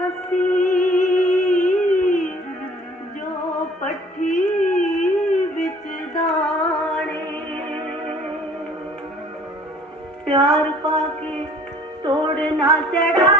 ਹਸੀ ਜੋ ਪੱਠੀ ਵਿੱਚ ਦਾਣੇ। ਪਿਆਰ ਪਾ ਕੇ ਤੋੜਨਾ ਚੜਾ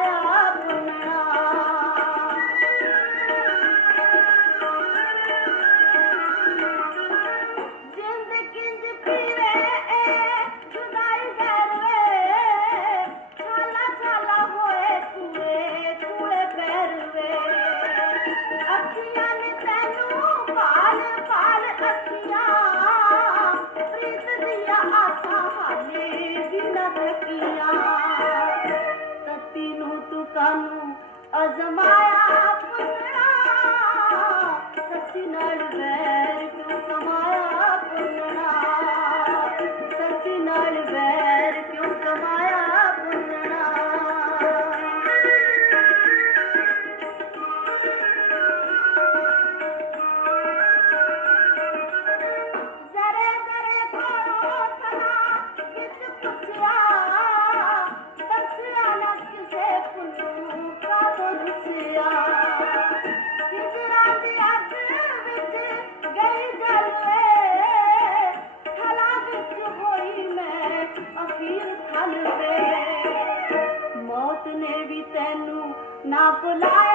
no, no, no. ਸੀ ਅੱਖਾਂ ਦੇ ਮੌਤ ਨੇ ਵੀ ਤੈਨੂੰ ਨਾ ਭੁਲਾਇਆ।